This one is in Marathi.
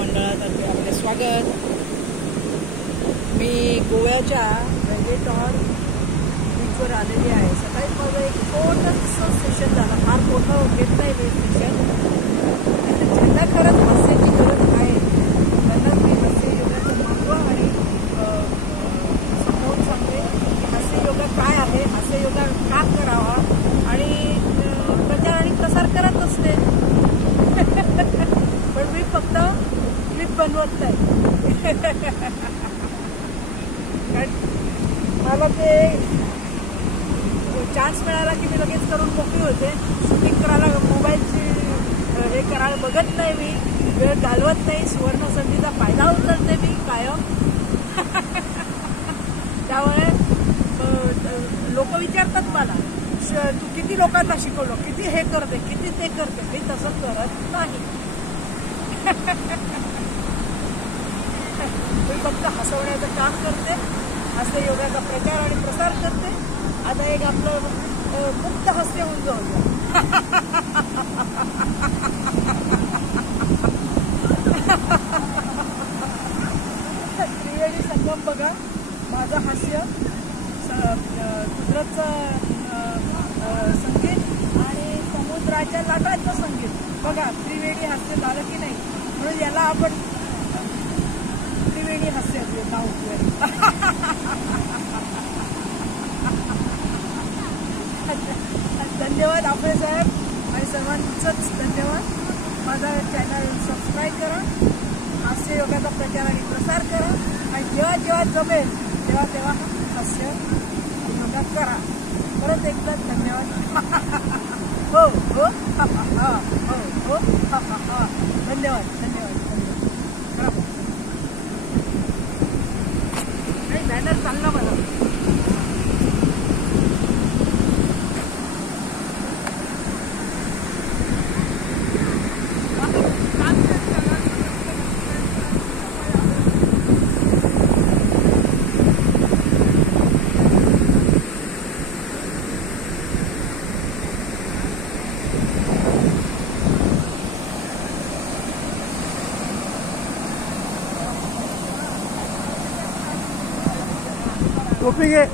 मंडळातर्फे आपले स्वागत। मी गोव्याच्या वेगेटॉर बीचवर आलेली आहे। सकाळी माझं एक छोटंसं सेशन झालं, फार मोठं घेत नाही मी सेशन। ज्यांना खरंच हास्याची गरज आहे त्यांना मी हास्य योगाचं महत्त्व आणि समजावून सांगते की हास्य योगा काय आहे, हास्य योगा का करावा आणि प्रचार आणि प्रसार करत असते। पण मी फक्त क्लिप बनवत नाही। कारण मला ते चान्स मिळाला की मी लगेच करून मोकळी होते। शूटिंग करायला मोबाईलची हे करायला बघत नाही, मी वेळ घालवत नाही। सुवर्ण संधीचा फायदा उचलते मी कायम। त्यामुळे लोक विचारतात मला, तू किती लोकांना शिकवलं, किती हे करते, किती ते करते। मी तसं करत नाही। मी फक्त हसवण्याचं काम करते, हास्य योगाचा प्रचार आणि प्रसार करते। आता एक आपलं मुक्त हास्य होऊन जाऊ। त्रिवेणी संगम बघा, माझं हास्य, कुदरतचं संगीत आणि समुद्राच्या लाटांचं संगीत बघा, त्रिवेणी हास्य झालं की नाही। म्हणून याला आपण त्रिवेणी हास्य नाव धन्यवाद आपले साहेब आणि सर्वांचंच धन्यवाद। माझा चॅनल सबस्क्राईब करा, हास्य योगाचा प्रचार आणि प्रसार करा आणि जेव्हा जेव्हा जमेल तेव्हा तेव्हा हास्य योगा करा। परत एकदा धन्यवाद। हो हो हो हो धन्यवाद धन्यवाद धन्यवाद। नाही बॅनर चालला मला। टोपी घे।